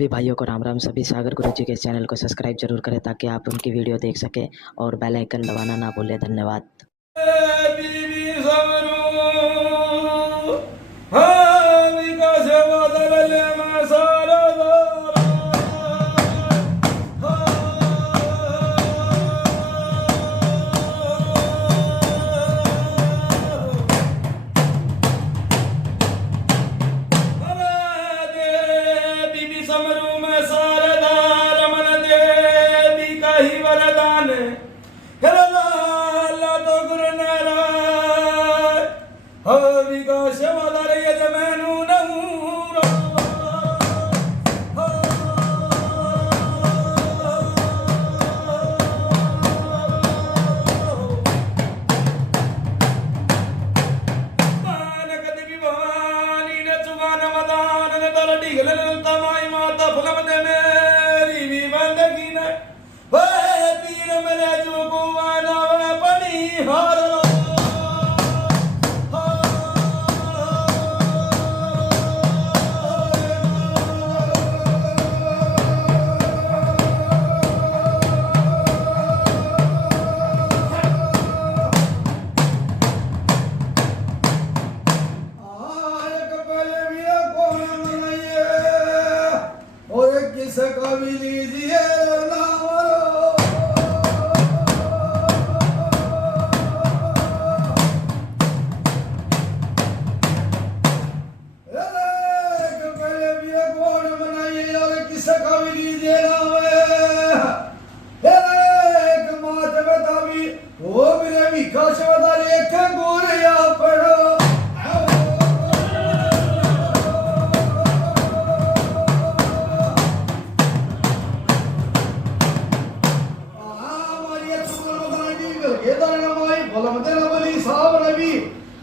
सभी भाइयों को राम राम। सभी सागर गुरु जी के चैनल को सब्सक्राइब जरूर करें ताकि आप उनकी वीडियो देख सकें और बेल आइकन दबाना ना भूलें। धन्यवाद।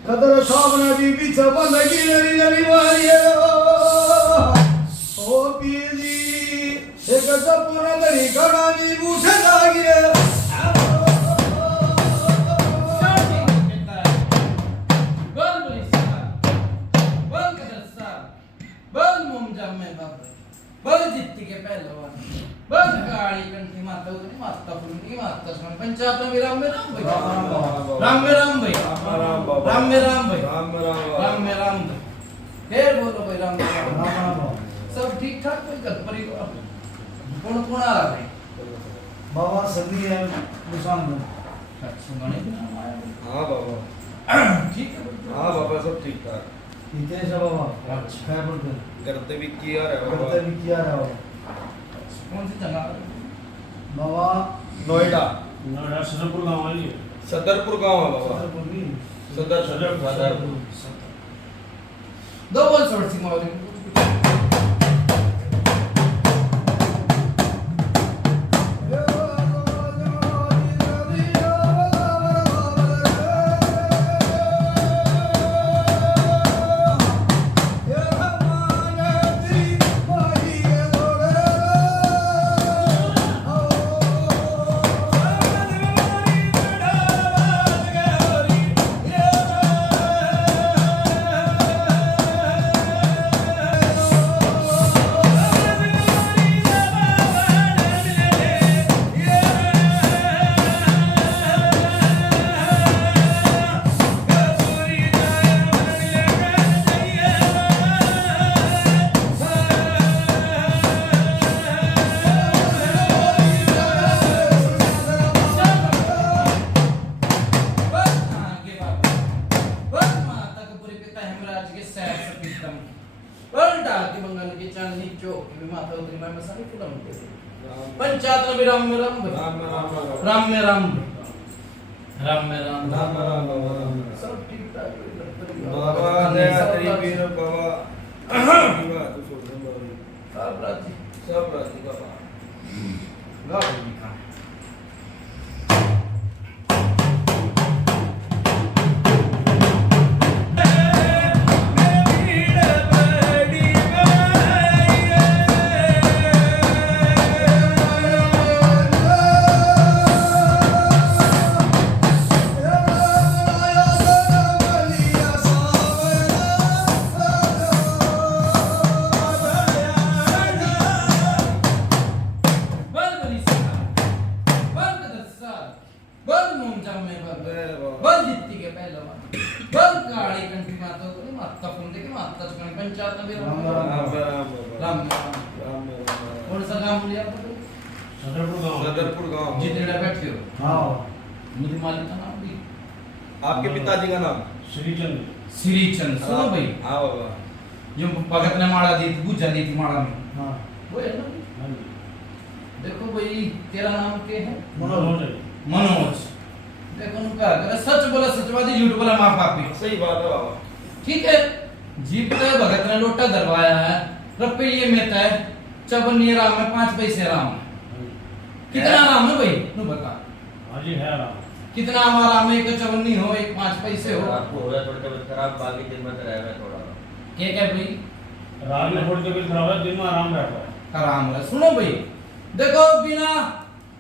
कदर सामने बीबी चबन लगी नरी नरी मारिए ओ पीजी एक सपना दरी कणानी बूठे लागिए बल बुलिस्तान बल कदरस्तान बल मुमजा में बाबा बल जित्ती के पहलवान बल गाड़ी कंठी माता उतनी माता फुलनी माता सुन पंचायत में राम में राम भाई राम में राम भाई राम में राम भाई राम में राम फिर बोलो भाई राम में राम सब ठीक ठाक कोई घर परिवार कौन कौन आ रहा है बाबा सभी है निशान में सुनाने के नाम आया हाँ बाबा ठीक है हाँ बाबा सब ठीक ठाक हितेश है बाबा अच्छा क्या बोलते करते भी किया है बाबा करते भी किया है बाबा कौन सी जगह बाबा नोएडा नोएडा सदरपुर गांव वाली है। सदरपुर गांव है बाबा बोली सदर दो बोल छोड़ सी मावली पंचायत में राम में राम राम में राम राम में राम सब ठीक ठाक बाबा दया तेरी वीर बाबा जीवा तू छोड़ दे बाबा सब राजी बाबा गाओ लिखा मुमजम में अरे बाबा वाह। बल जित्ती के पहलवान बल काली कंठी माता को माता फुंदे के माता चुकने पंचायत में राम राम राम कौन सा गांव लिया आपने सदरपुर गांव सदरपुर गांव। जितने बैठे हो हाँ मुझे मालूम था नाम भी आपके पिताजी का नाम? श्रीचंद श्री चंद सुनो भाई हाँ बाबा। जो भगत ने माला दी थी पूजा दी थी माला में हाँ वो है ना हाँ जी देखो भाई तेरा नाम क्या है मनोज है। मनोज देखो उनका अगर सच बोला सचवादी झूठ बोला मां पापी सही बात है बाबा। ठीक है जीप पे भगत ने लोटा धरवाया है रुपये में तय चवन्नी राम है 5 पैसे राम है हाँ जी। कितना राम है भाई तू बता हाँ जी है राम कितना हमारा में एक चवन्नी हो एक 5 पैसे हो आपको हो गया थोड़ी तबीयत खराब, बाकी दिन में तो रहेगा थोड़ा। क्या क्या भाई रात में थोड़ी तबीयत खराब है, दिन में आराम रहता है। आराम है सुनो भाई देखो बिना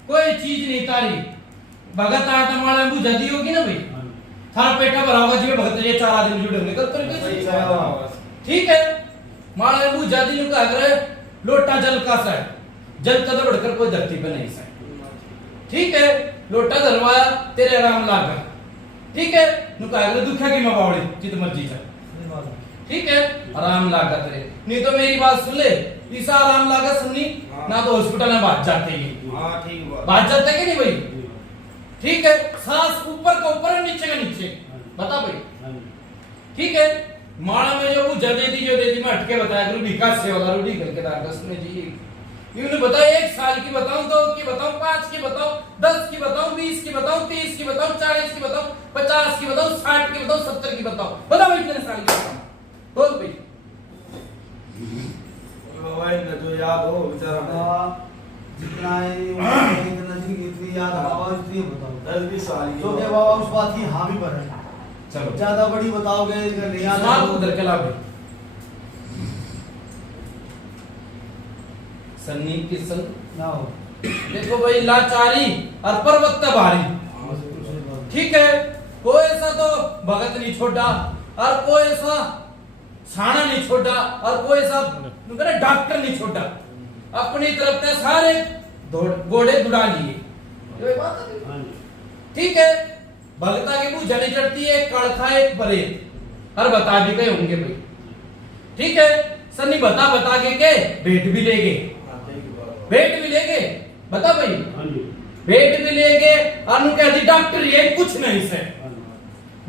कोई चीज नहीं तारी भगत आटा माला बुझा दी होगी ना भाई हाँ जी। थारा पेटा भरा होगा जी भगत ये 4 आदमी जुड़े होंगे कल तरीके सही से बात है बाबा। ठीक है माला बुझा दी नु का करे लोटा जल का सा जल का तो बढ़कर कोई धरती पे नहीं सा ठीक है लोटा धरवाया तेरे आराम लागा ठीक है नु का करे दुखा की मबावड़ी जित मर्जी जा ठीक है आराम लागा तेरे नहीं तो मेरी बात सुन ले इसा आराम लागा सुननी ना तो हॉस्पिटल में भाग जाते ही हाँ ठीक बात। भाग जाते कि नहीं भाई जी। ठीक है सांस ऊपर का ऊपर और नीचे का नीचे बता भाई हाँ जी। ठीक है माला में जो वो दे दी मैं हटके बताया करूं विकास से वाला रूढ़ी करके दारदस में जी इन्होंने बताया 1 साल की बताऊं 2 की बताऊं 5 की बताऊं 10 की बताऊं 20 की बताऊं 30 की बताऊं 40 की बताऊं 50 की बताऊं 60 की बताऊं 70 की बताऊं बताओ भाई कितने साल की बताऊं बोल भाई बाबा इनका जो याद हो बेचारा बाबा जितना है इतना जितनी याद है बाबा इतनी बताओ 10-20 साल की। जो कि बाबा उस बात की हाँ भी पर है चलो ज्यादा बड़ी बताओगे इनका नहीं याद सुना उधर के लाभ सन्नी किसन ना हो देखो भाई लाचारी और पर्वत भारी ठीक है कोई ऐसा तो भगत नहीं छोड़ा और कोई ऐसा छाना नहीं छोड़ा और कोई ऐसा डॉक्टर नहीं छोड़ा अपनी तरफ से सारे घोड़े दुड़ा लिए ये बात है हाँ जी। ठीक है भगता की पूजा नहीं चढ़ती है कड़खा एक परेत और बता भी गए होंगे भाई ठीक है सन्नी बता के भेंट भी ले गए हाँ ठीक बात। भेंट भी ले गए बता भाई हाँ जी। भेंट भी ले गए और नु कहती डॉक्टर ये कुछ नहीं से हाँ जी।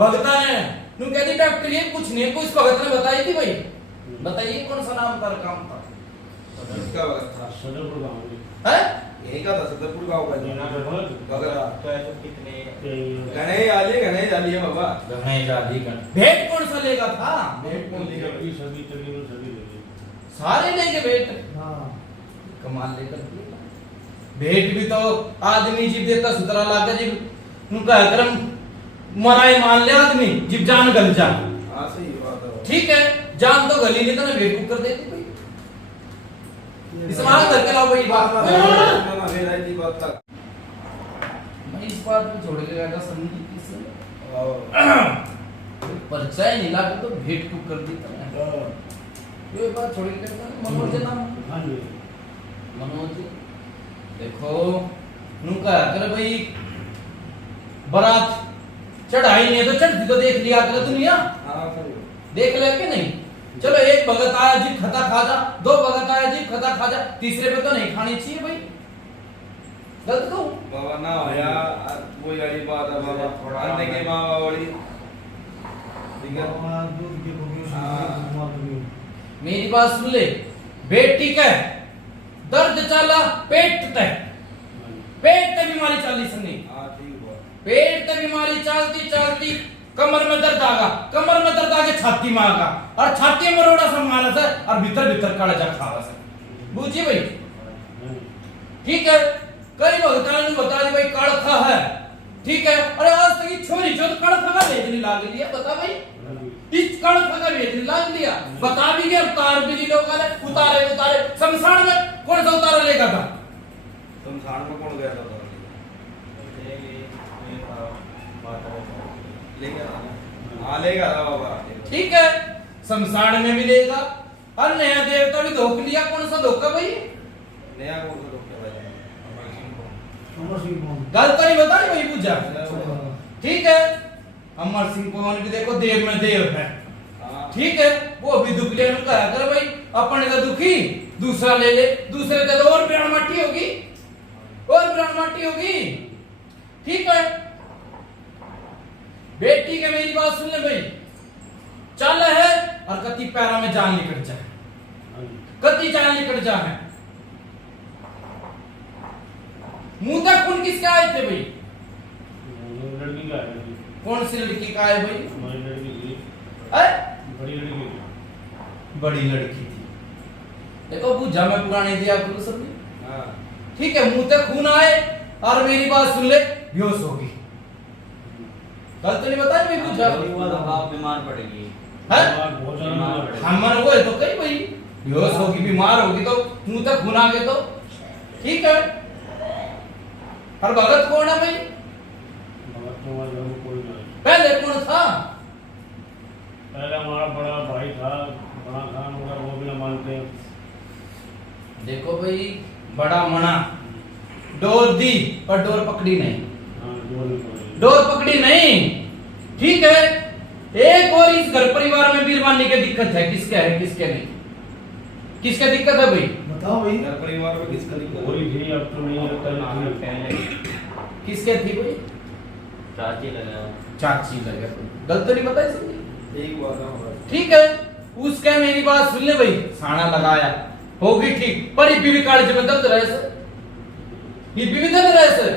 भगता ने नु कहती डॉक्टर ये कुछ नहीं कुछ भगत ने बताई थी भाई बताइए कौन सा नाम था काम था इसका वक्त था। सदरपुर गांव जी। है यही का था सदरपुर गांव का जी। यहाँ पे भगत भगत तो ऐसे कितने के- गणेश आली है बाबा। गणेश आदि का भेंट कौन सा लेगा था भेंट कौन लेगा? सभी सभी तकरीबन सभी लगे। सारे लेके भेंट हाँ कमाल लेकर दिए। भेंट भी तो आदमी जीव देता सुतरा लागा जीव उनका करम मराए मान ले आदमी जीव जान गल जा हाँ सही बात है। ठीक है जान तो गली नहीं तो ना भेंट कुकर देती भाई इस मारा करके लाओ भाई बात ना मेरा ही बात था। मैं इस बात को छोड़ के गया था समझी किस परिचय नहीं लागे तो भेंट कुकर दी था ये बात छोड़ के गया था मनोज के नाम हाँ जी। मनोज देखो नुका कर भाई बारात चढ़ाई नहीं है तो चढ़ती तो देख लिया कर दुनिया हाँ सही। देख ले कि नहीं चलो एक भगत आया जी खता खा जा 2 भगत आया जी खता खा जा तीसरे पे तो नहीं खानी चाहिए भाई गलत कहूं बाबा ना होया वो वाली बात है बाबा। थोड़ा अंधे के माँ वाली ठीक है। बाबा दूध की बोगी हाँ। मेरी बात सुन ले बेटी का दर्द चला पेट तक पेट तक बीमारी चली सुननी हाँ ठीक हुआ। पेट तक बीमारी चलती चलती कमर में दर्द आगा कमर में दर्द आके छाती में आगा और छाती में रोड़ा सा मारा से और भीतर भीतर काला जा खा रहा से बूझी भाई हाँ जी। ठीक है कई भगतान ने बता दी भाई कड़खा है ठीक है अरे आज तक की छोरी जो तो कड़खा का भेजने लाग लिया बता भाई हाँ जी। इस कड़खा का भेजने लाग लिया बता भी गया उतार भी दी लोग उतारे शमशान में कौन सा उतारा लेगा था शमशान में कौन गया था? लेगा था। हाँ लेगा था बाबा। ठीक है शमशान में भी लेगा और नया देवता भी धोख लिया कौन सा धोखा भाई नया कौन सा धोखा भाई? अमर सिंह कौन? गल तो नहीं बताई भाई पूजा। ठीक है, अमर सिंह पवन भी देखो देव में देव है। ठीक है, वो भी दुख लेने का कर भाई, अपने का दुखी दूसरा ले ले, दूसरे का तो और प्राण माटी होगी, और प्राण माटी होगी। ठीक है, बेटी के मेरी बात सुन ले भाई, चल है और कति पैरा में जान निकल जाए, कति जान निकल जाए। मुंह तक खून किसके आए थे भाई? लड़की का है। कौन सी लड़की का है भाई? हमारी लड़की थी। बड़ी बड़ी लड़की थी। बड़ी लड़की थी। देखो पूजा में पुराने दिया करो सबने। हाँ ठीक है, मुंह तक खून आए और मेरी बात सुन ले, बेहोश होगी। गलत नहीं बताई भाई पूजा? बाप बीमार पड़ेगी। है बहुत ज्यादा बीमार पड़े। हम वो तो कहीं भाई बेहोश होगी, बीमार होगी तो मुंह तक खून आ गए तो ठीक है। और भगत कौन है भाई? भगत तो हमारे घर में कोई नहीं। पहले कौन था? पहले हमारा बड़ा भाई था, बड़ा खान वगैरह, वो भी ना मानते हैं। देखो भाई, बड़ा मना डोर दी पर डोर पकड़ी नहीं, हाँ, जोर नहीं पड़ेगी। डोर पकड़ी नहीं। ठीक है, एक और इस घर परिवार में बीरवानी की दिक्कत है, किसके है किसके नहीं? किसके दिक्कत है भाई? बताओ भाई। घर परिवार में किसका दिक्कत कोई थी, अब तो नहीं है, कल थी। पहले किसके थी भाई? चाची लगा। चाची लगे। गलत नहीं बताई सही। एक बात है हमारा। ठीक है, उसके मेरी बात सुन ले भाई, साना लगाया होगी ठीक, पर ये बीवी काल में दर्द रहे से, ये बीवी दर्द रहे से,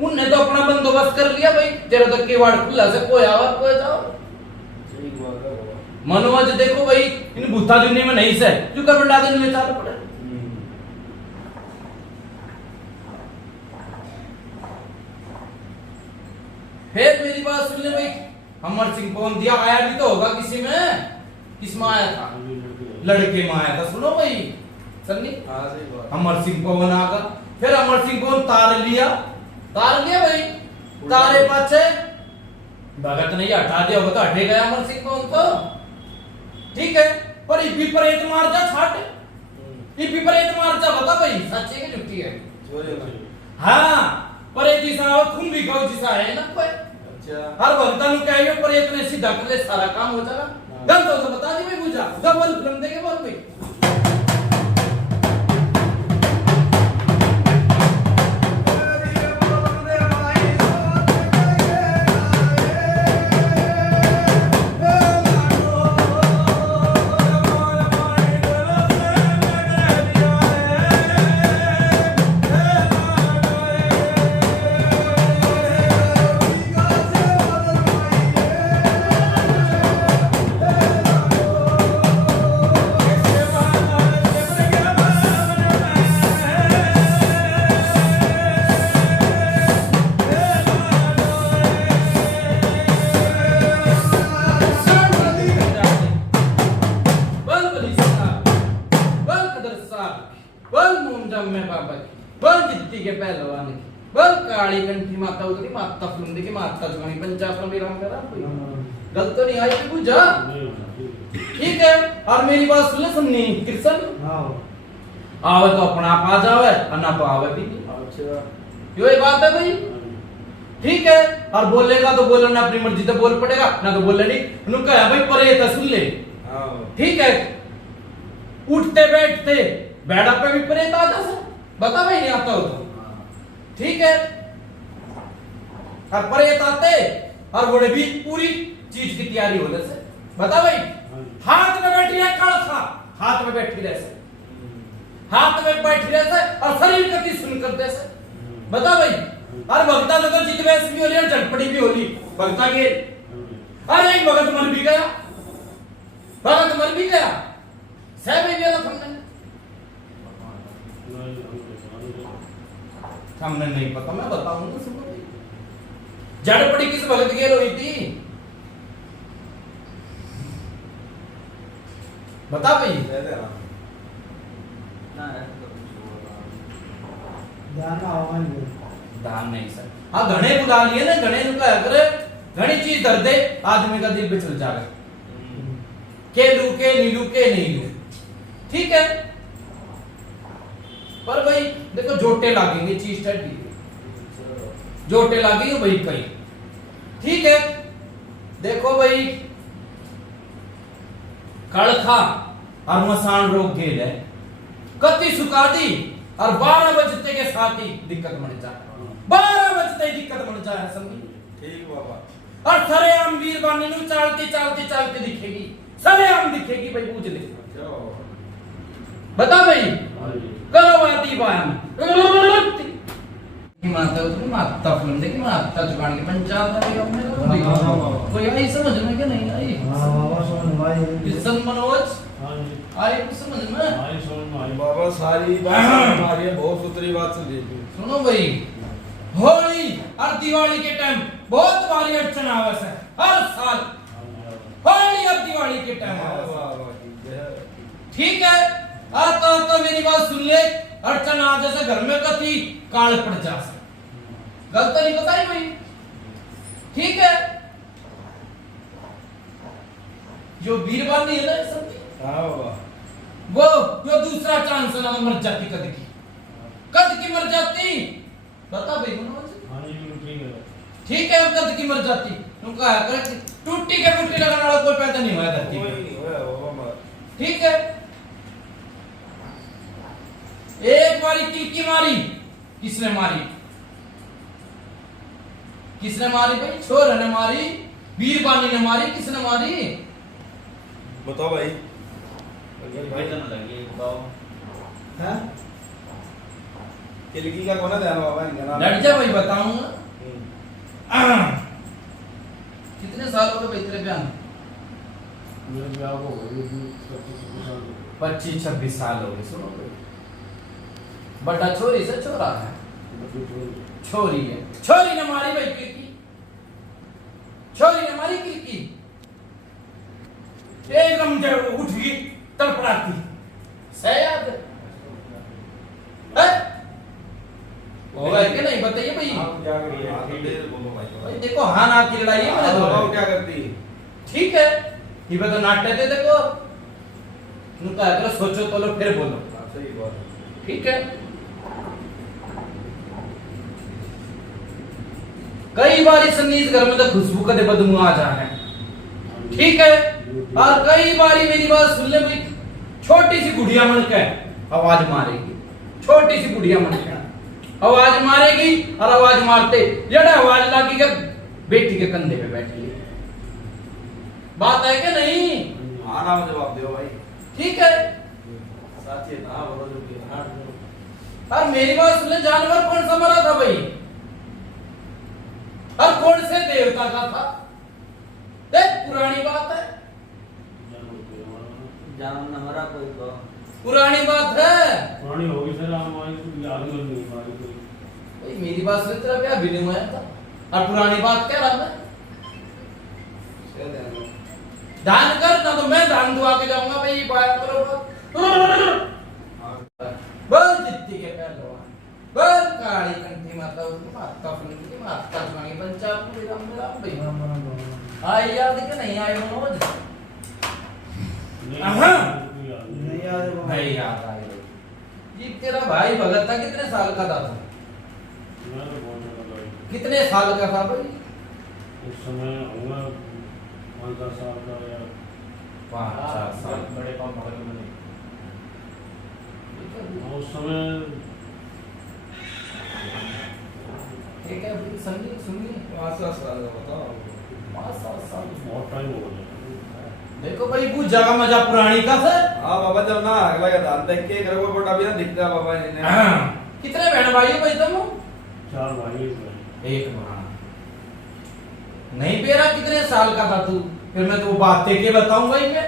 उनने तो अपना बंदोबस्त कर लिया भाई, तेरा तो केवाड़ खुला से कोई आवा कोई जाओ। एक बात है बाबा। मनोज देखो भाई, इन भूता दुनिया में नहीं से क्यों कर बंडा देने में चाल पड़े। फिर मेरी बात सुन ले भाई, अमर सिंह पवन दिया आया भी तो होगा किसी में, किस में आया था? लड़के में आया था। सुनो भाई सन्नी, हाँ सही बात। अमर सिंह पवन आगा, फिर अमर सिंह पवन तार लिया भाई, तारे पाछे भगत नहीं हटा दिया होगा तो हटे गया अमर सिंह पवन तो। ठीक है, पर ये विपरीत मार जा छाट, ये विपरीत मार जा बता भाई सच्ची की झूठी है? छोरे में। हाँ, पर ये दिशा और तुम भी कहो दिशा है ना कोई। अच्छा। हर भक्ता नु कहियो पर इतने सीधा कर ले सारा काम हो जाएगा। दम तो बता दी भाई पूजा, डबल फिल्म देके बोल भाई। के पहलवान की बल काली कंठी माता उतरी माता फुंदी की माता जुगानी पंचास में विराम करा गलत तो नहीं आई थी पूजा। ठीक है, और मेरी बात सुन ले सुननी कृष्ण। आवे तो अपना आप आ जावे और ना तो आवे भी नहीं। अच्छा। यो एक बात है भाई। ठीक है, और बोलेगा तो बोलो ना, अपनी मर्जी से बोल पड़ेगा ना तो बोले नहीं। उन्होंने कहा भाई परे तो सुन ले। हाँ। ठीक है, उठते बैठते बैठा पे भी परे आता से बता भाई नहीं आता हो तो। ठीक है, और परे आते और बड़े भी पूरी चीज की तैयारी होने से बता भाई। हाथ में बैठी है कड़सा, हाथ में बैठी रहे से, हाथ में बैठी रहे से और शरीर कति सुन करते से बता भाई। और भक्ता तो जित वैस भी हो रही है, झटपटी भी हो रही भक्ता के। अरे एक भगत मर भी गया, भगत मर भी गया, सह भी गया तो हमने नहीं पता, मैं बताऊंगा सुनो। झटपटी किस भगत की हुई थी बता भाई। दान नहीं सर, हाँ घने बुला लिए ना, घने का करे घनी चीज दर्द दे आदमी का दिल पे चल जाए के लू के नहीं लू। ठीक है, पर भाई देखो जोटे लागेंगे चीज ठंडी। जोटे लागी हो भाई कई। ठीक है, देखो भाई कड़खा और मसान रोग गेल है कति सुखा दी और 12 बजते के साथ ही दिक्कत बन जाए, 12 बजते ही दिक्कत बन जाए समझी। ठीक बाबा। और सरे आम वीर बानी नु चलती चलती चलती दिखेगी, सरे आम दिखेगी भाई पूछ ले। अच्छा बाबा। बता भाई हाँ जी। करो आती बान की माता तो माता फिल्म देखी माता जुबान की पंचायत है हमने कोई आई समझ में क्या नहीं आई। हां बाबा समझ में आई। किशन मनोज हाँ जी। आई कुछ समझ में आई समझ में आई। बाबा सारी बात हमारी है, बहुत सुथरी बात सुन ली तू। सुनो भाई, होली और दिवाली के टाइम बहुत भारी अड़चन आवस है हर साल, होली और दिवाली के टाइम आवस है। बाबा की जय। ठीक है, अब तो मेरी बात सुन ले, अड़चन आ जैसे घर में कति काल पड़ जा से गलत नहीं बताई भाई। ठीक है, जो वीरवानी है ना समझी, हाँ बाबा। वो जो दूसरा चांस है ना मर जाती कद की मर जाती। बता भाई मनोज। हाँ जी ठीक है। ठीक है, कद की मर जाती तुम कहा कर टूटी के मुट्ठी लगाने वाला कोई पैदा नहीं हुआ धरती कोई पे। नहीं होया बाबा मार। ठीक है, एक बारी किलकी मारी, किसने मारी? किसने मारी भाई? छोर ने मारी, वीरबानी ने मारी, किसने मारी? बताओ भाई। भाई तो ना लगी बताओ। हैं? किलकी का कौन है ध्यान बाबा इनका नाम? लड़ जा भाई बताऊंगा। कितने साल हो गए भाई तेरे बयान? मेरे ब्याह को हो गए 25-26 साल हो गए। सुनो भाई, बड़ा छोरी से छोरा है, छोरी है, छोरी ने मारी भाई किलकी, छोरी ने मारी किलकी, एकदम जब उठ गई तड़पड़ाती सयाद है होगा कि नहीं बताइए भाई। आप क्या करिए? हाँ, तो फिर बोलो भाई। भाई देखो हाँ ना की लड़ाई है मैंने बाबा तो क्या करती है? ठीक है, ये तो नाट्य थे देखो उनका अगर सोचो तो लो फिर बोलो। हाँ, सही बात है। ठीक है, कई बार इस नीच घर में तो खुशबू का बदबू आ जा रहा है। ठीक है, और कई बारी मेरी बात सुन ले भाई, छोटी सी गुड़िया मन के आवाज मारेगी, छोटी सी गुड़िया मन के आवाज मारेगी और आवाज मारते जड़ा आवाज लागी के बेटी के कंधे पे बैठी है। बात है कि नहीं? हाँ ना जवाब दो भाई। ठीक है, साथी है ना बोलो जो कि हाँ। और मेरी बात सुन ले, जानवर कौन सा मरा था भाई और कौन से देवता का था? देख पुरानी बात है, जान न मरा कोई तो पुरानी बात है पुरानी होगी सर हमारी तो याद में नहीं हमारी कोई। भाई। मेरी बात सुन, तेरा क्या भी नहीं हुआ था और पुरानी बात क्या रहा है? दान कर ना तो मैं दान दुआ के जाऊंगा भाई। ये बात करो बोल जित्ती के पहलवान, बोल काली कंठी माता माता फुलकी माता मांगी पंचाब पूरी राम राम भाई। आई याद के नहीं आए मनोज? नहीं याद है बाबा। नहीं याद आए ये तेरा भाई भगत था कितने साल का था? मैं तो बहुत ज्यादा भाई। कितने साल का था भाई? उस समय होगा 5-10 साल का या 5-4 साल। बड़े पापा के बने। उस समय ठीक है भाई, समझिए सुनिए 5-7 साल का बताओ। 5-7 साल। बहुत टाइम हो गया। देखो भाई कुछ जगह मजा पुरानी का सर। हाँ बाबा जब ना अगला का दान देख के घर को बोटा भी ना दिखता है बाबा इन्हें। कितने बहन भाई हो भाई तुम? 4 भाई हैं इसमें। एक बहन। नहीं बेरा कितने साल का था तू? फिर मैं तो बात के बताऊंगा ही मैं।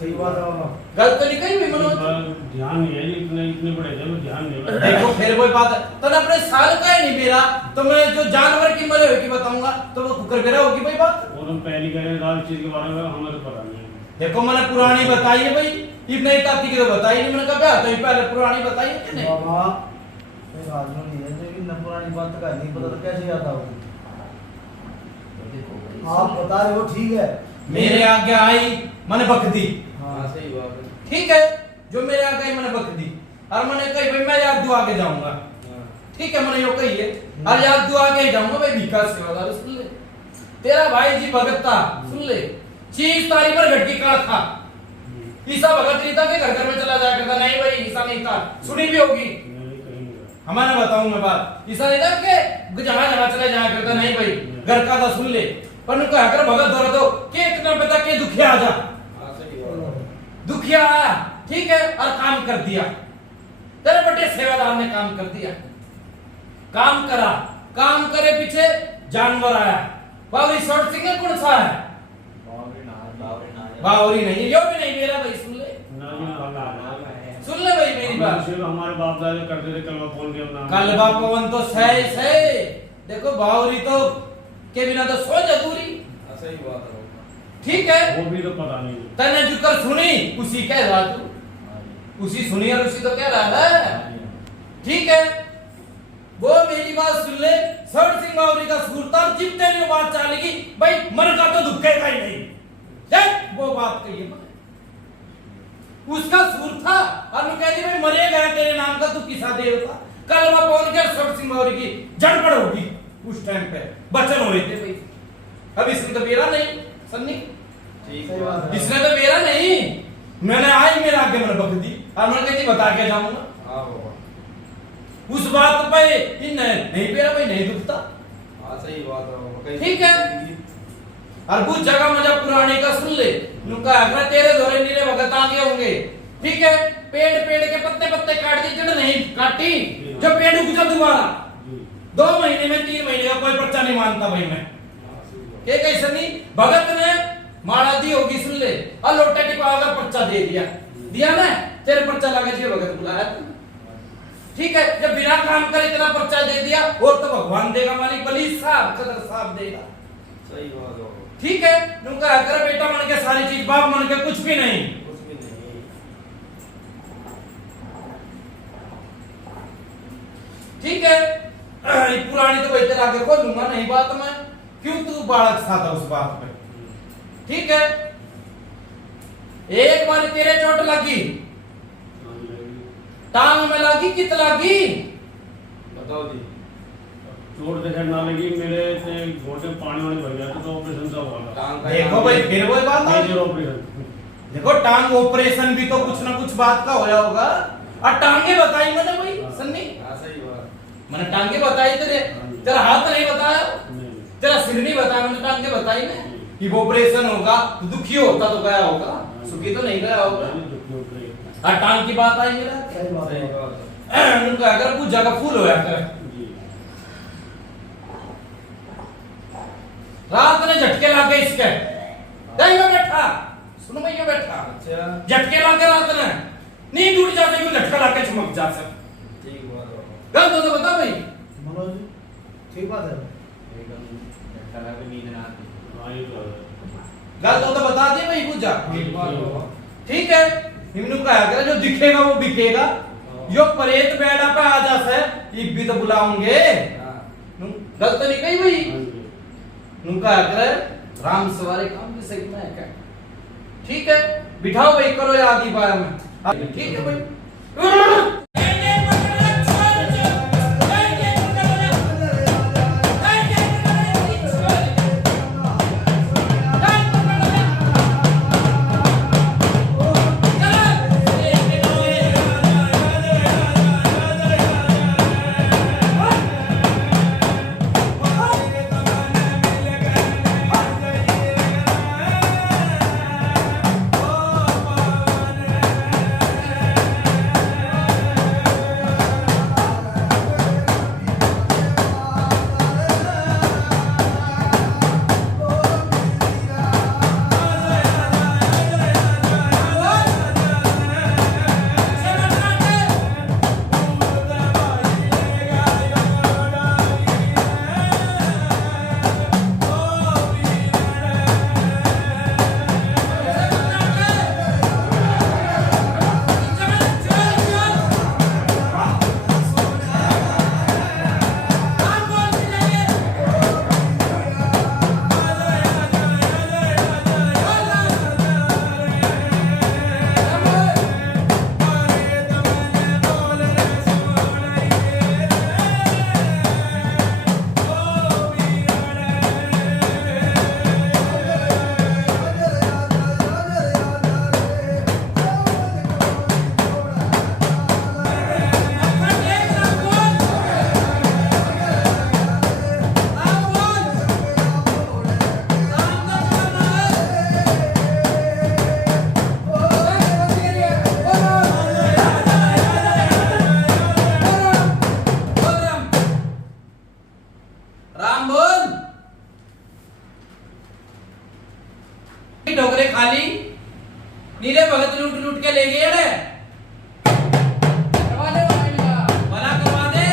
सही बात है बाबा। गलत तो नहीं कही भाई इस मनोज? बार ध्यान नहीं है इतने इतने बड़े थे मैं ध्यान नहीं है। देखो फिर कोई बात है तो अपने साल का ही नहीं बेरा तो मैं जो जानवर की मरे होगी बताऊंगा तो वो कुकर बेरा होगी भाई बात। वो तुम पहली कह रहे थे इस चीज के बारे में हमें तो पता नहीं है। देखो मैंने पुरानी बताई है भाई, इतने ताती की तो बताई नहीं। मैंने कहा बेटा तो पहले पुरानी बताई है कि नहीं? बाबा एक आदमी नहीं है लेकिन न पुरानी बात का नहीं पता तो कैसे याद आओगे? आप बता रहे हो ठीक है। मेरे आगे आई मैंने बक दी। हाँ सही बात है। ठीक है, जो मेरे आगे आई मैंने बक दी और मैंने कही भाई मैं याद दुआ के जाऊंगा। ठीक है मैंने यो कही है अरे यार तू आगे जाऊंगा भाई भिका सेवादार सुन ले तेरा भाई जी भगत था सुन ले चीज तारी पर घटकी काट था ईसा भगत रीता के घर घर में चला जाया करता नहीं भाई ईसा नहीं था सुनी भी होगी हमारा बताऊं मैं बात ईसा नहीं था कि जहां जहां चले जाया करता नहीं भाई घर का था सुन ले पर उनको आकर भगत दौरा दो के इतना पता के दुखिया आ जा दुखिया आया ठीक है और काम कर दिया तेरे बड़े सेवादार ने काम कर दिया काम करा काम करे पीछे जानवर आया बावरी शॉर्ट सिंगर कौन सा है बावरी नहीं यो भी नहीं मेरा भाई सुन ले सुन ले भाई मेरी बात हमारे बाप दादा करते थे कलवा फोन के नाम कलवा पवन तो सही देखो बावरी तो के बिना तो सोच अधूरी सही बात है ठीक है वो भी तो पता नहीं तने जुकर सुनी उसी कह रहा तू उसी सुनी और उसी तो कह रहा है ठीक है वो मेरी बात सुन ले सर सिंह बावरी का सूरता जितने भी बात चलेगी भाई मन का तो दुखेगा ही नहीं देख वो बात कही उसका सूर था और मैं कहती भाई मरेगा तेरे नाम का तू किसा देवता कल मैं पहुंच गया सर सिंह बावरी की जड़पड़ होगी उस टाइम पे बचन हो रहे थे भाई अब इसने तो बेरा नहीं सन्नी ठीक है इसने तो बेरा नहीं मैंने आज मेरे आगे मैंने बक दी और मैंने कहती बता के जाऊंगा हां बाबा उस बात पे इन नहीं बेरा भाई नहीं दुखता हां सही बात है बाबा ठीक है और कुछ जगह मुझे पुराने का सुन ले नुका अगर तेरे धोरे नीले भगत आगे होंगे ठीक है पेड़ के पत्ते पत्ते काट दी जड़ नहीं काटी जो पेड़ उग जा दोबारा 2 महीने में 3 महीने का कोई पर्चा नहीं मानता भाई मैं के कैसे नहीं भगत ने मारा दी होगी सुन ले और लोटे टिपा अगर पर्चा दे दिया ना तेरे पर्चा लगा जी भगत बुलाया तू ठीक है जब बिना काम करे इतना पर्चा दे दिया और तो भगवान देगा मालिक बली साहब कदर साहब देगा सही बात है ठीक है नुका अगर बेटा मन के सारी चीज बाप मन के कुछ भी नहीं ठीक है पुरानी तो वही आगे खोलूंगा नहीं बात मैं क्यों तू बालक था उस बात पे ठीक है एक बार तेरे चोट लगी टांग में लगी कित लगी बताओ जी चोट देखे ना लगी मेरे से घोटे पानी वानी भर गया तो ऑपरेशन सा हुआ था देखो भाई फिर वही बात आ मेजर ऑपरेशन देखो टांग ऑपरेशन भी तो कुछ ना कुछ बात का होया होगा और टांगे बताई मैंने भाई सन्नी हां सही बात मैंने टांगे बताई तेरा हाथ नहीं बताया नहीं तेरा सिर नहीं बताया मैंने टांगे बताई ना कि वो ऑपरेशन होगा तो दुखी होता तो गया होगा सुखी तो नहीं गया होगा और टांग की बात आई मेरा सही बात है उनका अगर कुछ जगह फूल होया करे रात ने झटके लागे इसके दही में बैठा सुनो मैं ये बैठा अच्छा झटके लागे रात ने नींद उड़ जाते क्यों झटका लाके चमक जा सब ठीक बात है गलत हो तो बता भाई मनोज ठीक बात है एकदम झटका लगा के नींद ना आती गलत हो तो बता दिए भाई कुछ जा ठीक बात है बाबा ठीक है हिमनु का अगर जो दिखेगा वो बिकेगा यो परेत बेड़ा पे आ जासे ये भी तो बुलाऊंगे हां गलत नहीं कही भाई नुका अगर राम सवारे काम भी सही में है ठीक है बिठाओ भाई करो या आगे बार में ठीक है भाई ठोकरे खाली नीले भगत लूट लूट के ले गए रे करवा दे भला करवा दे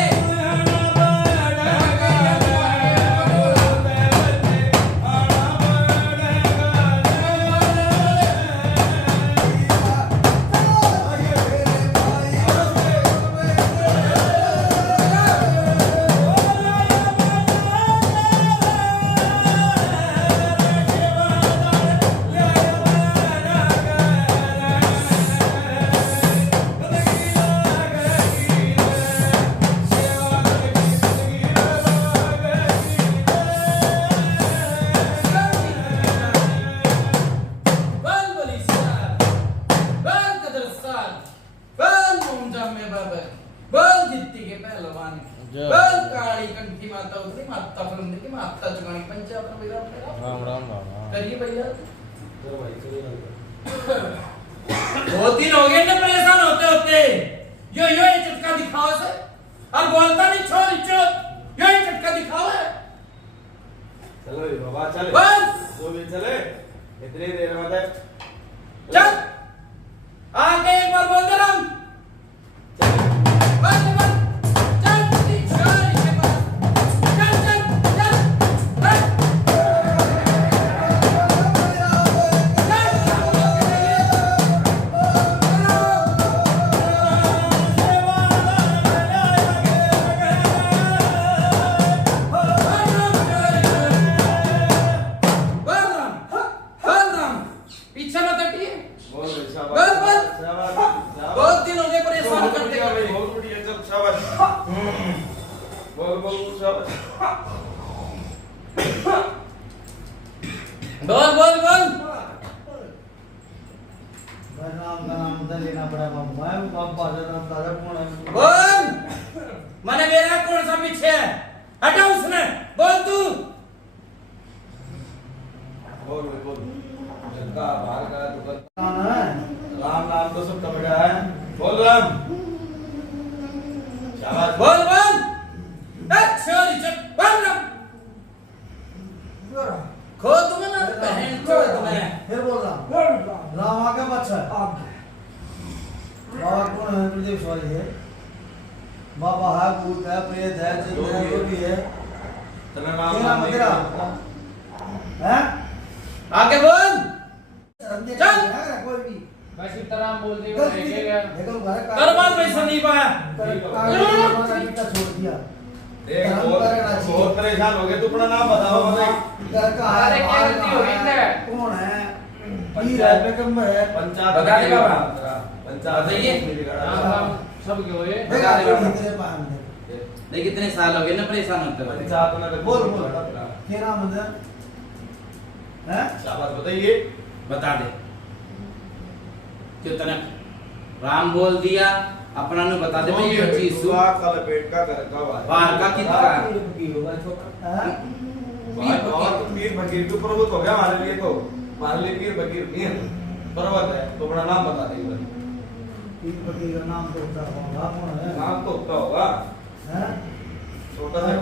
राम राम बाबा करिए भैया चलो भाई चलो दो दिन हो गए ना परेशान होते होते यो ये चटका दिखाओ से और बोलता नहीं छोड़ यो ये चटका दिखाओ है चलो भाई बाबा चले बस दो दिन चले इतनी देर में है चल आके एक बार बोल दे राम बस बस चल चल इसके पास चल चल चल बस पीछे मत हटिए बोल भाई शाबाश बस बस शाबाश बहुत दिन हो गए परेशान करते भाई करते बहुत बढ़िया चल शाबाश बोल बोल शाबाश बोल बोल बोल नाम का नाम तो लेना पड़ा बाबा मैं बाबा का नाम दादा कौन है बोल मैंने मेरा कौन सा पीछे है हटा उसने बोल तू बोल भाई बोल जनता बाहर का तो कर कौन है राम नाम तो सब कमड़ा है बोल राम शाबाश बोल बोल छोरी चल बोल ना खो तुम्हें ना बहन खो तुम्हें फिर बोल रहा राम आगे बच्चा बाबा कौन है प्रदीप सवारी है बाबा है भूत है प्रेत है जिन है जो भी है तेरा नाम तेरा नहीं मदिरा हैं आगे बोल चल कोई भी मैं सीताराम बोल दी वो देखेगा देखो घर का कर बात भाई संदीप आया छोड़ दिया देख बहुत परेशान हो गए तू अपना नाम बताओ बताइए घर का अरे क्या गलती हो गई है? कौन है पीर है बेगम है पंचायत बता दे बाबा। पंचायत बताइए। राम राम सब के हुए देखा बता दे तेरे पास में देख कितने साल हो गए ना परेशान होते हुए पंचायत में बोल बोल तेरा मंदिर है शाबाश बताइए बता दे जो तने राम बोल दिया अपना ने बता दे मैं ये चीज सु कल पेट का कर का बाहर का कितना हैं? और पीर फकीर के पर्वत हो गया हमारे लिए तो हमारे लिए पीर फकीर नहीं है पर्वत है तो अपना नाम बता दे पीर फकीर का नाम तो होगा कौन है नाम तो होता होगा हैं? छोटा सा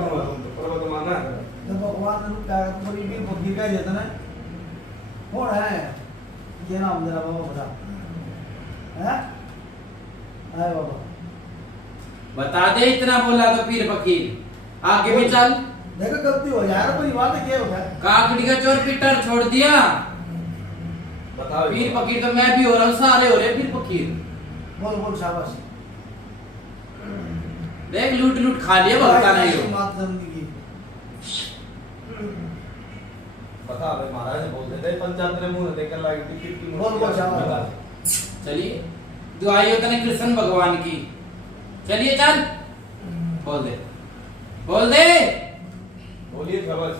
पर्वत माना है तो भगवान ने क्या पूरी पीर फकीर का देता ना कौन है ये नाम जरा बाबा बता हैं आए बाबा बता दे इतना बोला तो पीर फकीर आगे भी चल देखो गलती हो जाए कोई बात क्या होता है काकड़ी का चोर पीटर छोड़ दिया बताओ पीर फकीर तो मैं भी हो रहा हूँ सारे हो रहे पीर फकीर बोल बोल शाबाश देख लूट लूट खा लिया बोलता नहीं हो मात जिंदगी बता भाई महाराज बोलते थे पंचायत रे मुंह देखकर लाइट टिकट की बोल बोल शाबाश चलिए दुआई होता है कृष्ण भगवान की चलिए चल बोल दे बोल दे बोलिए शाबाश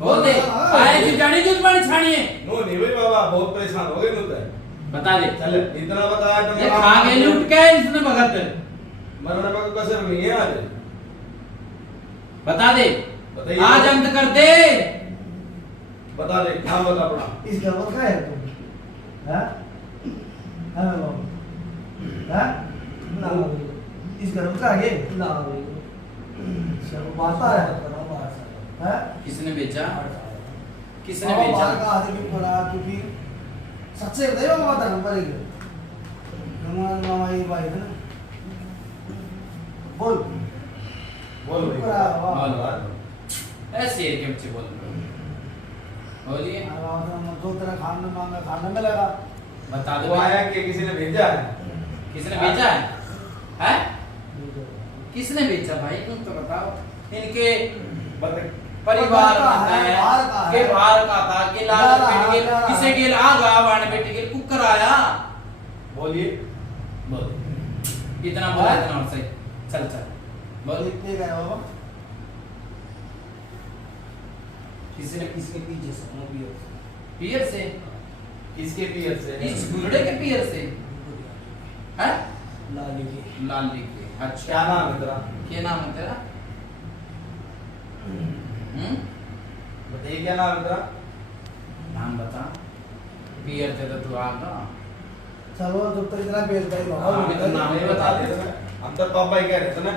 बोल दे आए जी जानी दूध पानी छानिए नो नहीं भाई बाबा बहुत परेशान हो गए मुझे बता दे चल इतना बताया तो ये खा गए लूट के इसने भगत मरने का कसर नहीं है आज बता दे बताइए आज अंत कर दे बता दे नाम बता अपना इस घर का है तुम हैं हैं बाबा हैं ना इस घर का है ना सब बात है हैं किसने बेचा किसने बाबा बेचा बाहर का आदमी पड़ा तू फिर सच्चे बताइए मामा बता नंबर एक मामा ये भाई है ना बोल बोल भाई बोल ऐसे है क्यों बोल बोलिए दो तरह खाना मांगा खाना में लगा बता दो वो आया कि किसी ने भेजा है किसने भेजा है हैं किसने भेजा भाई तुम तो बताओ इनके परिवार में है के बाहर का था के लाल पेट के किसे के आगा वाण बेटे के कुकर आया बोलिए बोल इतना बोला इतना और सही चल चल बोल इतने गए बाबा किसी ने किसके पीछे से वो भी पियर से किसके पियर से इस गुरड़े के पियर से हैं लाली की लाल लिखे अच्छा क्या नाम है तेरा क्या नाम है तेरा बताइए क्या नाम है तेरा नाम बता पियर थे तो तू आगा चलो जब तक इतना बेच गई बाबा हाँ, तो नाम ही बता दे हम तो पापा ही कह रहे थे ना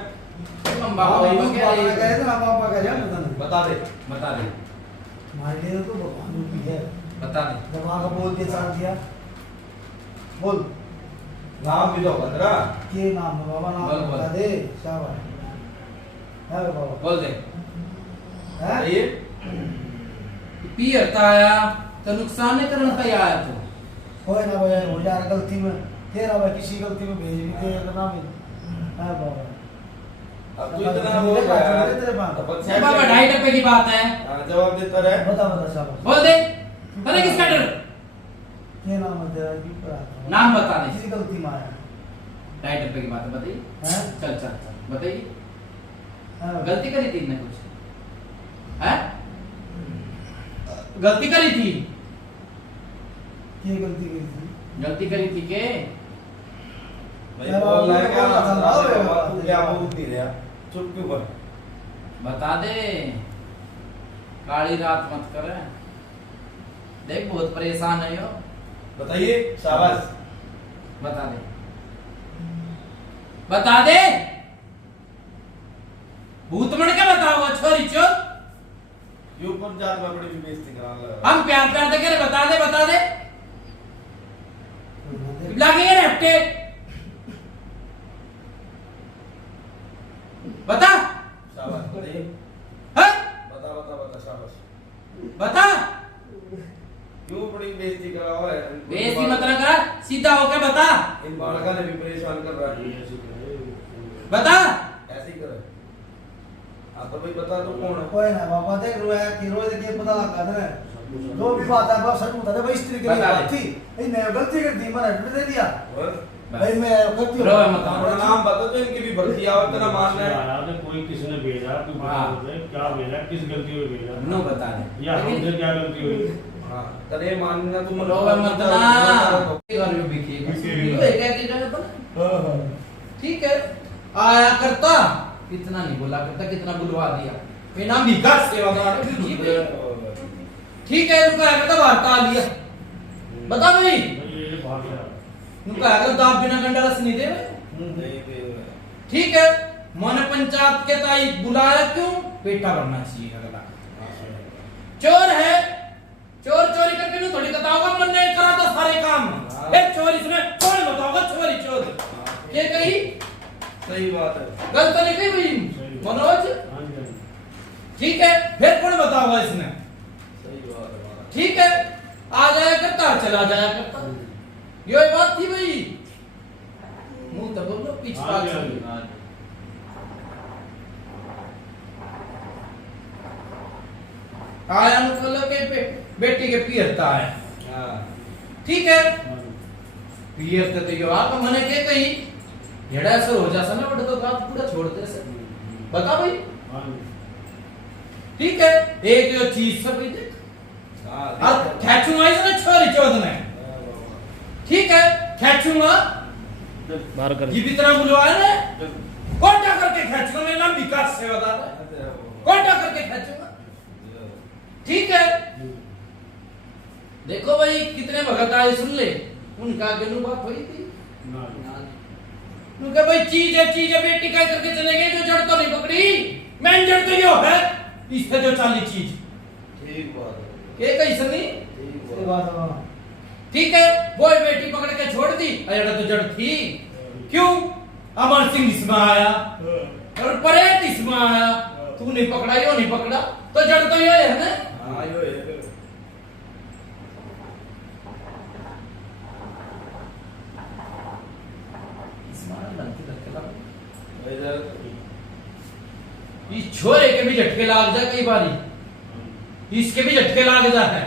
हम बाबा भाई को क्या पापा कह रहे थे ना पापा कह रहे हैं बता दे बता दे हमारे लिए तो भगवान रूपी है बता दे जब वहाँ का बोल के चार दिया बोल नाम भी तो तेरा ये नाम है बाबा नाम बोल, बोल। बता दे शाबाश है बाबा बोल दे है ये पियर था आया तो नुकसान नहीं करना था आया तो कोई ना भाई हो जा गलती में तेरा भाई किसी गलती में भेज भी दे करना में है बाबा अब तू इतना बोल रहा है तेरे पास तो बच्चे बाबा 2.5 रुपए की बात है जवाब देता रहे बता बता शाबाश बोल दे अरे किसका डर ये नाम है तेरा की पर नाम बता दे किसी गलती में आया 2.5 रुपए की बात है बताइए है चल चल चल बताइए है गलती करी थी ने कुछ हैं गलती करी थी ये गलती की थी गलती करी थी के भाई बोल रहा है क्या तू क्या बोल नहीं रहा चुप क्यों कर बता दे काली रात मत कर देख बहुत परेशान है यो बताइए शाबाश बता दे बता दे भूतमण क्या बताओ छोरी चोर ये ऊपर जात में बड़ी बेइज्जती करा लगा हम प्यार प्यार से कह रहे बता दे लगेंगे रे हफ्ते बता शाबाश बताइए हाँ? बता बता बता शाबाश बता क्यों बड़ी बेइज्जती करा हुआ है बेइज्जती मत ना कर सीधा होके बता इन बालका ने भी परेशान कर रहा है बता ऐसे ही करे आप तो भाई बता तो कौन है कोई ना बाबा देख रोया कि रोए देखिए पता लगा दे जो भी बात है बाप सच बता दे भाई स्त्री के लिए बता दे। बात थी ये मैं गलती कर दी मैंने एडमिट दे दिया और भाई मैं गलती रो मत। अपना नाम बता तो इनकी भी भर्ती आओ इतना मान रहे हैं आया तो कोई किसी ने भेजा तू हाँ। बता दे क्या भेजा किस गलती में भेजा नो बता दे या हमसे क्या गलती हुई हां तने मानना तुम रोवे मत ना घर में बिकी ठीक है आया करता कितना नहीं बोला करता कितना बुलवा दिया इनाम विकास सेवादार ठीक है उनका करता वार्ता आ लिया बता भाई ये भाग गया उनका अगर दाब बिना गंडा रस नहीं दे ठीक है मन पंचायत के ताई बुलाया क्यों पेटा भरना चाहिए अगला चोर है चोर चोरी करके नहीं थोड़ी बताओगा मन ने करा था सारे काम एक चोर इसमें कौन बताओगा चोरी चोर ये कही सही बात है गलत नहीं कही भाई मनोज हाँ जी, हाँ जी। ठीक है फिर कौन बताओगा इसमें सही बात है ठीक है आ जाया करता चला जाया करता ये बात थी भाई मुंह तो बोलो पीछे हाँ जी, हाँ जी। आया मतलब के बेटी के पियरता है हां ठीक है हाँ जी। पियरते तो यो आप मने के कही हेड़ा सर हो जासा ना बड़ा तो बात पूरा छोड़ दे सर बता भाई हाँ जी। ठीक है एक यो चीज सब भाई देख अब खेचूंगा इसने छोरी चौथ ने ठीक है खेचूंगा बाहर कर ये भी तरह बुलवाया ना कोटा करके खेचूंगा मेरा नाम विकास सेवादार है कोटा करके खेचूंगा ठीक है देखो भाई कितने भगत आए सुन ले उनका गनु बात हुई थी ना उनका भाई चीज है बेटी क्या करके चले गए जो जड़ तो नहीं पकड़ी मेन जड़ तो यो है इससे जो चाली चीज ठीक बात है के कैसे नहीं ठीक ये बात बात है ठीक है, वो बेटी पकड़ के छोड़ दी, अजड़ तो जड़ थी। क्यों? अमर सिंह इसमें आया और परेत इसमें आया, तू नहीं पकड़ा, यो नहीं पकड़ा, तो जड़ तो ये है ना। हाँ यो है फिर। इस छोरे के भी झटके लाग जा कई बारी, इसके भी झटके लाग जा है,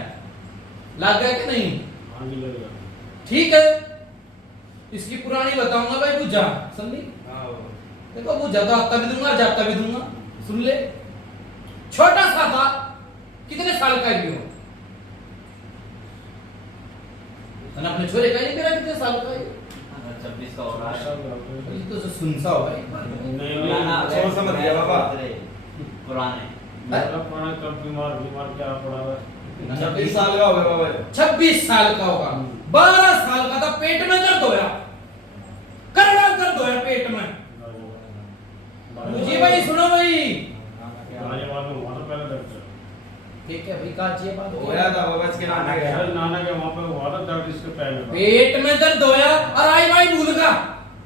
लाग गया कि नहीं? हाँ जी लगेगा। ठीक है, इसकी पुरानी बताऊंगा भाई, बुझा समझी? हाँ देखो बुझा तो आता भी दूंगा, जाता भी दूंगा, सुन ले। छोटा सा था, कितने साल का भी हो, अपने छोरे का नहीं मेरा कितने साल का है? 26 का हो रहा है। ये तो सुनसा हो भाई। नहीं छोड़ समझ गया बाबा। पुराने मेरा पुराना कब बीमार क्या पड़ा है। 26 साल का हो गया बाबा। 26 साल का होगा, 12 साल का था, पेट में दर्द होया, करड़ा दर्द होया पेट में। मुझे भाई सुनो भाई, आने वाले वहाँ तो पहले दर्द था। ठीक है भाई, का चाहिए बात होया था बाबा इसके नाना के। शायद नाना के वहाँ पे हुआ था दर्द इसके पहले था। पेट में दर्द होया और आई भाई भूल का,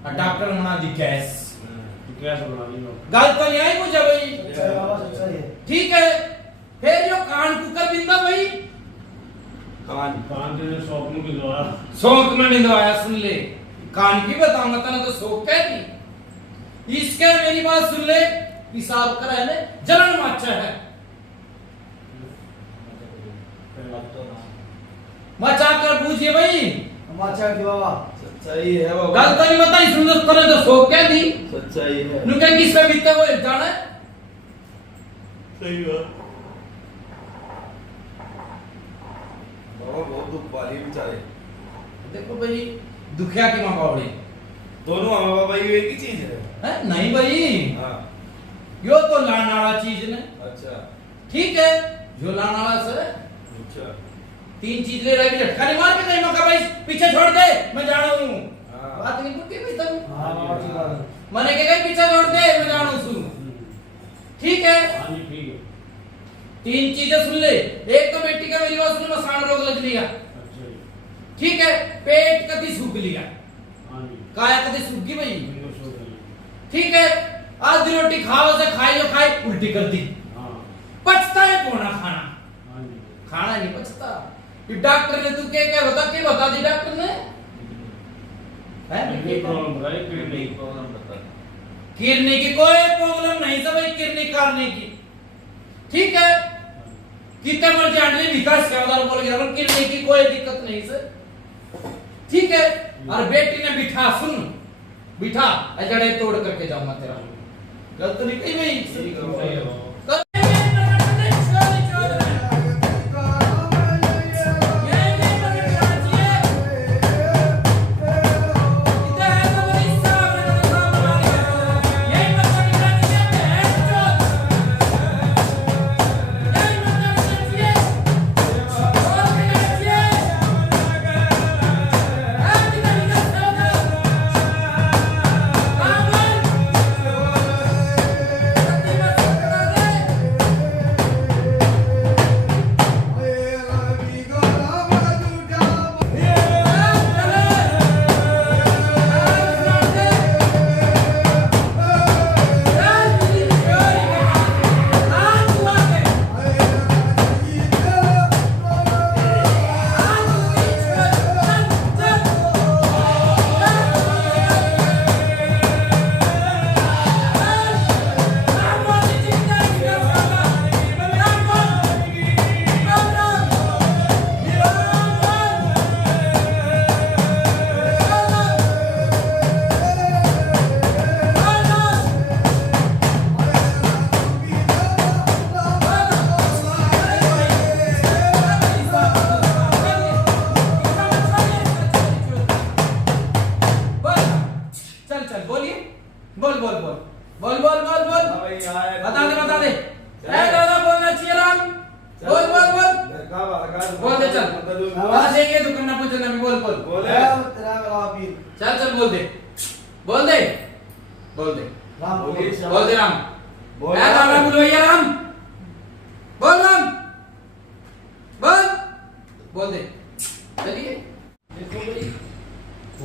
और डॉक्टर बना दी गैस। तो कैसे बना ली लोग? गल तो नहीं आई मुझे भाई, सच्चा है बाबा, सच्चा है। ठीक है। फिर जो कान कुकर बिंदा भाई, कान के शौक में गिलवाया। शौक में बिंदवाया, सुन ले, कान की बताऊंगा तना तो शौक कहती। इसके मेरी बात सुन ले, पिसाब करा है ने जलन माचा है, मचा कर पूछिए भाई, माचा की बाबा। सच्चाई है बाबा। गल तो नहीं बताई, सुन लो तने तो शौक कह दी। सच्चाई है। नुके किसका बीतता वो जाना है। सही बात। बाबा बहुत दुख वाली बेचारे। देखो भाई, दुखिया की मां बावड़ी दोनों हमें बाबा ये एक ही चीज है। है नहीं भाई, हाँ यो तो लाने वाला चीज ने, अच्छा ठीक है, जो लाने वाला सर अच्छा। 3 चीज ले रहा है, झटका नहीं मार के कहीं मौका भाई पीछे छोड़ दे, मैं जा रहा हूँ। हाँ। बात नहीं बुद्धि भी तब हाँ बाबा की बात है। मने के कहीं पीछे छोड़ दे, मैं जा रहा हूँ। ठीक है, हाँ जी ठीक है। 3 चीजें सुन ले। एक तो बेटी का मेरी बात सुन, मसान रोग लग लिया, अच्छा जी। ठीक है, पेट कभी सूख लिया, हाँ जी। काया कभी सूख गई भाई, बिल्कुल सो गई। ठीक है। आधी रोटी खाओ से खाई जो खाई उल्टी कर दी, हाँ पचता है कोना खाना, हाँ जी। खाना नहीं पचता। ये डॉक्टर ने तू क्या बता दी डॉक्टर ने? किडनी है प्रॉब्लम बताई किडनी। प्रॉब्लम बता। किडनी की कोई प्रॉब्लम नहीं था भाई, किडनी काटने की, ठीक है। कितने मर्जी आंटी विकास क्या बोल गया, किडनी की कोई दिक्कत नहीं सर, ठीक है। और बेटी ने बिठा, सुन बिठा, अजड़े तोड़ करके जाऊंगा तेरा, गलत नहीं कही भाई। सही करो सही है बाबा। बाबा।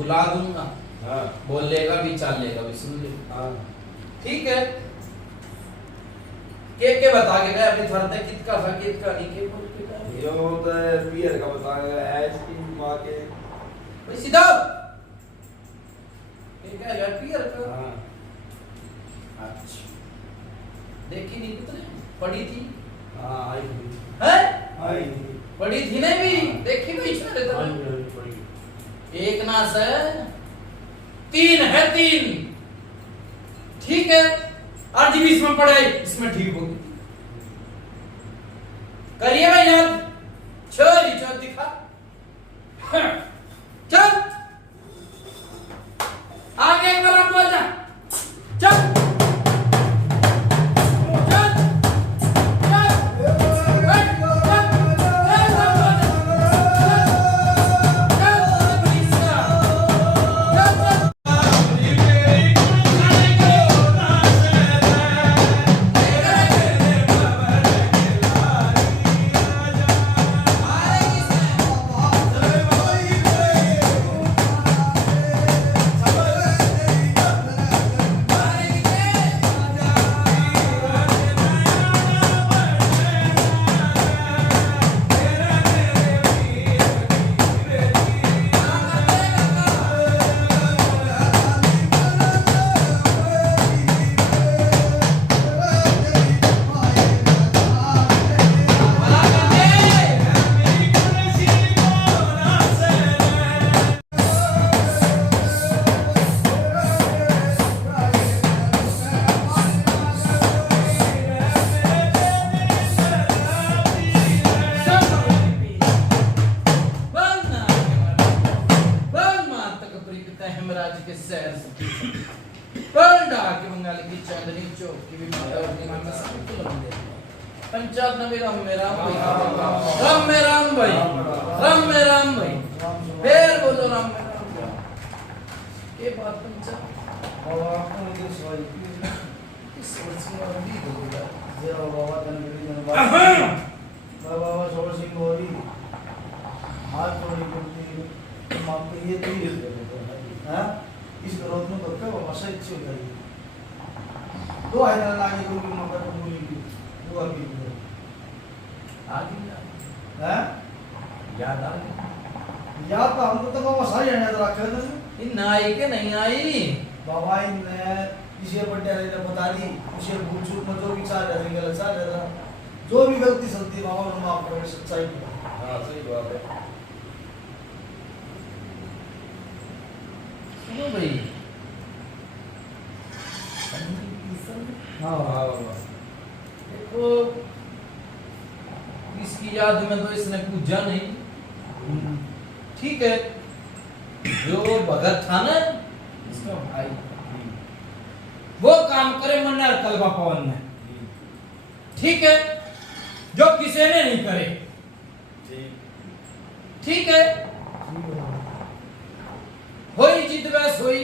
भुला दूंगा, हाँ बोलेगा भी चालेगा भी, सुन ले। हाँ ठीक है, के बता के गए अपनी थरते कितका था कितका नहीं के बोल के गए। यो तो पियर का बताएगा एच की मां के भाई सीधा ये क्या है पियर का। हाँ अच्छा देखी नहीं कितने पड़ी थी हाँ आई थी है, आई थी पड़ी थी नहीं भी देखी भी इशारे तो एक नास है, तीन है, तीन ठीक है। RGB इसमें पड़ा है, इसमें ठीक होगी। करिए भाई याद, छोरी चौथ दिखा, चल आगे एक बार बोल जा, चल पंचानवे राम में राम भाई, राम में राम भाई, राम में राम भाई, फिर बोलो राम में राम भाई। ये बात पंचा और आपको मुझे सवाल इस वर्ष में और भी होगा। जय बाबा धनगढ़ी धनबाद बाबा सोहर सिंह गौरी हाथ जोड़ी बोलती मांगते ये तो ही हाँ इस ग्रोथ में करके वो मसा इच्छा हो जाएगी। दो हैदराबाद आगे करूँगी मकर को बोलेंगी वो अभी आगे हाँ याद आ गई, याद तो हमको तो बाबा सारी हैदराबाद रखे थे इन आई के नहीं आई बाबा ने किसी बड्डे ने बता दी उसे भूल चूक में जो भी चाल रही गलत चाल रहा जो भी गलती सलती बाबा ने माफ कर सच्चाई की हाँ सही बात है सुनो भाई। हाँ हाँ बाबा देखो इसकी याद में तो इसने पूजा नहीं, ठीक है। जो भगत था ना इसका भाई वो काम करे मन्नर कलबा पवन में, ठीक है, जो किसी ने नहीं करे, ठीक है। होई जिद बहस हुई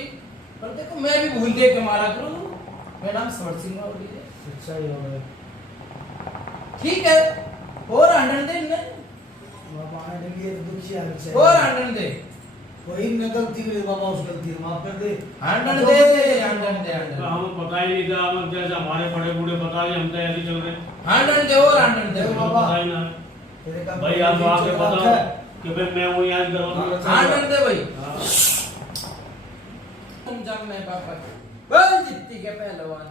पर देखो मैं भी भूल दे के मारा करूं, मेरा नाम सवर सिंह है सच्चाई हो गई ठीक है। और आनंद दे ने बाबा ने ये दुखी है और आनंद दे कोई न गलती करे बाबा उस गलती को माफ कर दे आनंद दे आनंद दे तो हमें पता ही नहीं था, हम जैसे हमारे बड़े बूढ़े बता रहे हम तो ऐसे चल रहे आनंद दे और आनंद दे बाबा। पता ही ना तेरे का भाई आप आके बताओ कि भाई मैं हूँ यहाँ करवा आनंद दे भाई। तुम जब मैं पापा बोल जित्ती के पहलवान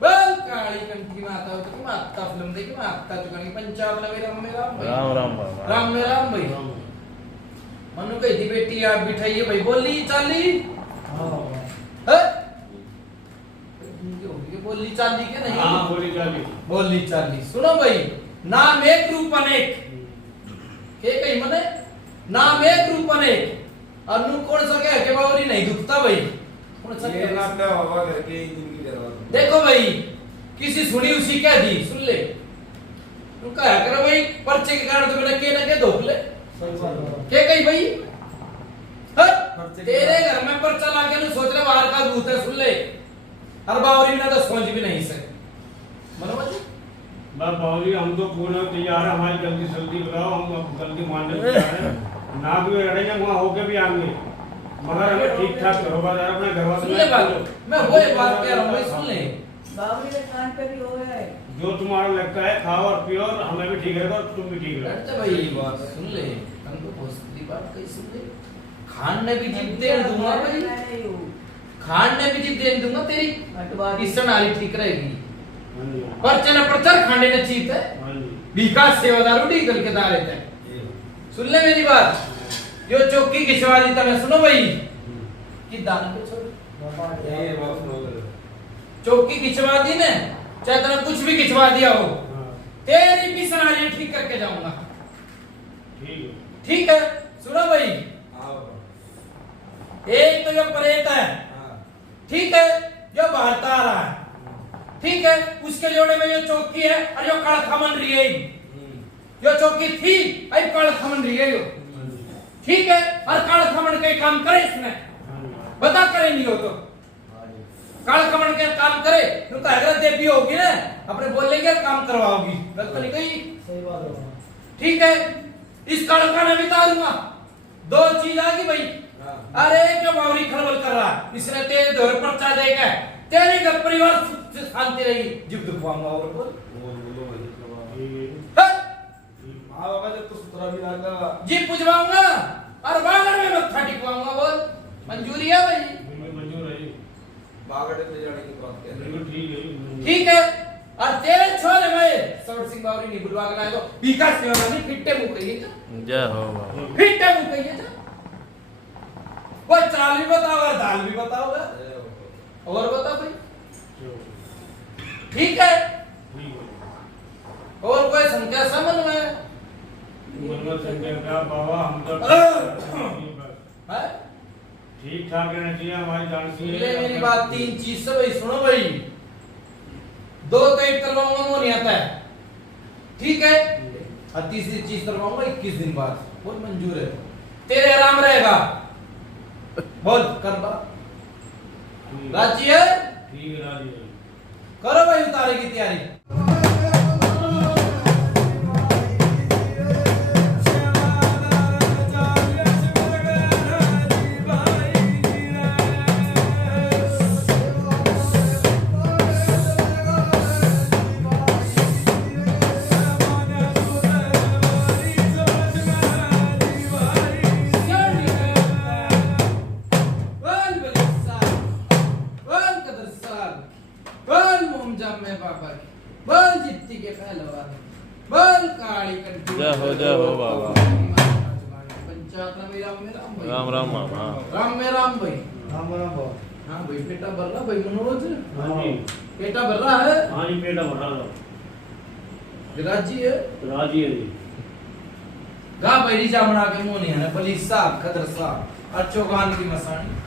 बोल काली कंठी माता हो तो माता फिल्म देखी माता चुकानी 95 राम में राम भाई, राम बाबा राम में राम भाई। मनु कही थी बेटी आप बिठाइए भाई, बोली चाली हां है बोली चाली के नहीं, हाँ बोली चाली बोली चाली। सुनो भाई, नाम एक रूप अनेक के कही मने नाम एक रूप अनेक अनु कौन सा क्या के बावरी नहीं दुखता भाई कौन सा ये नाट्य बाबा करके ही जिंदगी दे रहा हूँ देखो भाई किसी सुनी उसी क्या दी सुन ले तू कहा कर भाई पर्चे के कारण तो मैंने के ना के धोख ले सही बात है के कही भाई हट पर्चे के तेरे घर में पर्चा लाके नु सोच रहे बाहर का भूत है सुन ले हर बावरी में तो सोच भी नहीं से मनोज बस बाबूजी हम तो पूरा तैयार है, हमारी जल्दी जल्दी बताओ, हम अब गलती मानने को तैयार हैं। ना भी लड़ेंगे वहाँ होके भी आएंगे मगर हमें ठीक ठाक करो बाजार अपने घर वालों सुन ले बात, मैं वही बात कह रहा हूँ भाई, सुन ले। बाबरी के कान पे भी हो गया है। जो तुम्हारा लगता है खाओ और पियो और हमें भी ठीक रहेगा और तुम भी ठीक रहो। अच्छा भाई ये बात सुन ले, हमको भोसड़ी बात कही सुन ले। खान ने भी जीप दे दूंगा भाई, खान ने भी जीप दे दूंगा तेरी इस नाली ठीक रहेगी। हाँ जी, परचन प्रचार खाने ने चीत है, हाँ जी। विकास सेवादार उड़ी करके दारे थे। सुन ले मेरी बात, जो चौकी खिंचवा दी तने सुनो भाई, कि दान पे छोड़ ये बात सुनो जरा। चौकी खिंचवा दी ने, चाहे तने कुछ भी खिंचवा दिया हो, हाँ, तेरी भी सनाली ठीक करके जाऊंगा। ठीक है। ठीक है, सुनो भाई, हाँ बाबा। एक तो जो प्रेत है, हाँ। ठीक है, जो बाहर आ रहा है, ठीक है, उसके जोड़े में जो चौकी है और जो कड़ खमन रही है, जो चौकी थी अब कड़ खमन रही है, हाँ जी, ठीक है, और कड़ खमन के काम करे इसने, हाँ जी। बता करे नहीं हो तो कड़ खमन के काम करे, तो हैदराबाद देवी होगी ना, अपने बोल लेंगे काम करवाओगी, गलत नहीं कही। सही बात है। ठीक है, इस कड़ का मैं बिता दूंगा। दो चीज आ गई भाई, हाँ। अरे जो बावरी खलबल कर रहा, इसने तेरे दौर पर चा देगा, तेरे का परिवार सुख से शांति रहेगी, जिब दुखवाऊंगा और बोल। बोलो भाई। ठीक है। हाँ, हाँ बाबा जब तो सुतरा भी लागा। जिब पुजवाऊंगा और बागड़ में मत्था टिकवाऊंगा, बोल मंजूरी है भाई। बिल्कुल मंजूर है जी। बागड़े ले जाने की बात कह रहे बिल्कुल ठीक है जी। ठीक है, और तेरे छोरे में सौर सिंह बावरी नहीं बुलवा के लाए तो विकास सेवा नहीं फिट्टे मुंह कहिए तो जय हो बाबा। फिट्टे मुंह कहिए तो कोई चाल भी बताओगा, दाल भी बताओगा, हो। और बता भाई। चलो, ठीक है, ठीक है। और कोई संख्या समझ में मनमत संख्या का बाबा हम तो है? ठीक ठाक रहना चाहिए हमारी जान सुन से। ले मेरी बात, तीन चीज से भाई सुनो भाई, दो तो एक करवाऊंगा वो नहीं आता है, ठीक है, और तीसरी चीज करवाऊंगा 21 दिन बाद, बोल मंजूर है, तेरे आराम रहेगा, बोल कर बात, ठीक है। राजी है? ठीक है, राजी है। करो भाई उतारे की तैयारी। जय हो बाबा। राम राम बाबा। राम में राम भाई। राम राम बाबा। हाँ भाई, पेटा भर रहा भाई मनोज, हाँ जी, पेटा भर रहा है, हाँ जी, पेटा भरा लो। राजी है, राजी है जी। गा बैरी जामना के मुंह नहीं है, बली साहब खदर साहब और चौगान की मसानी।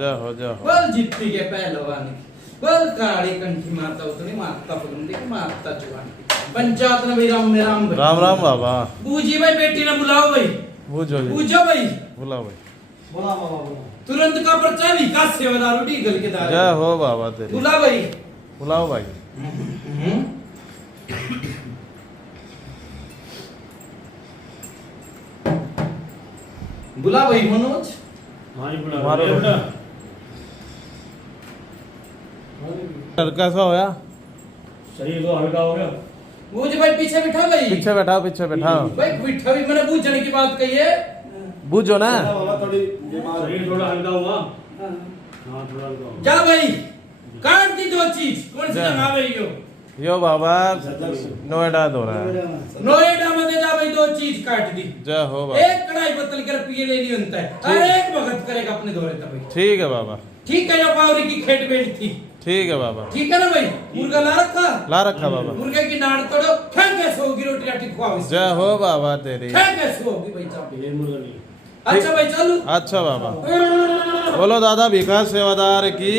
जय हो जय हो बोल जित्ती के पहलवान की बोल काली कंठी माता उतनी माता फुलंदी की माता जुबान की पंचायत ने भाई राम में राम भाई। राम राम बाबा बूजी भाई बेटी ने बुलाओ भाई बूझो जी बूझो भाई बुलाओ भाई बोला बाबा बोला तुरंत का पर्चा विकास सेवादार उठी गल के दार जय हो बाबा तेरी बुला भाई बुलाओ भाई बुला भाई मनोज हाँ जी बुला मारो। बेटा कैसा होया शरीर तो हल्का हो गया बूझ भाई पीछे बिठा भाई पीछे बैठाओ भाई बिठा भी मैंने बूझने की बात कही है बूझो ना बाबा थोड़ी बीमार शरीर थोड़ा हल्का हुआ हाँ थोड़ा हल्का हुआ जा भाई काट दी दो चीज कौन सी जा। जगह भाई यो बाबा नोएडा दो रहा है नोएडा में दे जा भाई दो चीज काट दी जय हो बाबा एक कढ़ाई पत्तल कर पिए ले ली होता है हर एक भगत करेगा अपने दौरे तक भाई ठीक है बाबा ठीक है जो पावरी की खेट बेट थी ठीक है बाबा ठीक है ना भाई मुर्गा ला रखा ला रखा बाबा मुर्गे की नाड़ तोड़ो फेंक कैसे होगी रोटी राटी खुआओ इसे। जय हो बाबा तेरी फेंक कैसे होगी भाई साहब ये मुर्गा नहीं अच्छा भाई चलो अच्छा बाबा बोलो दादा विकास सेवादार की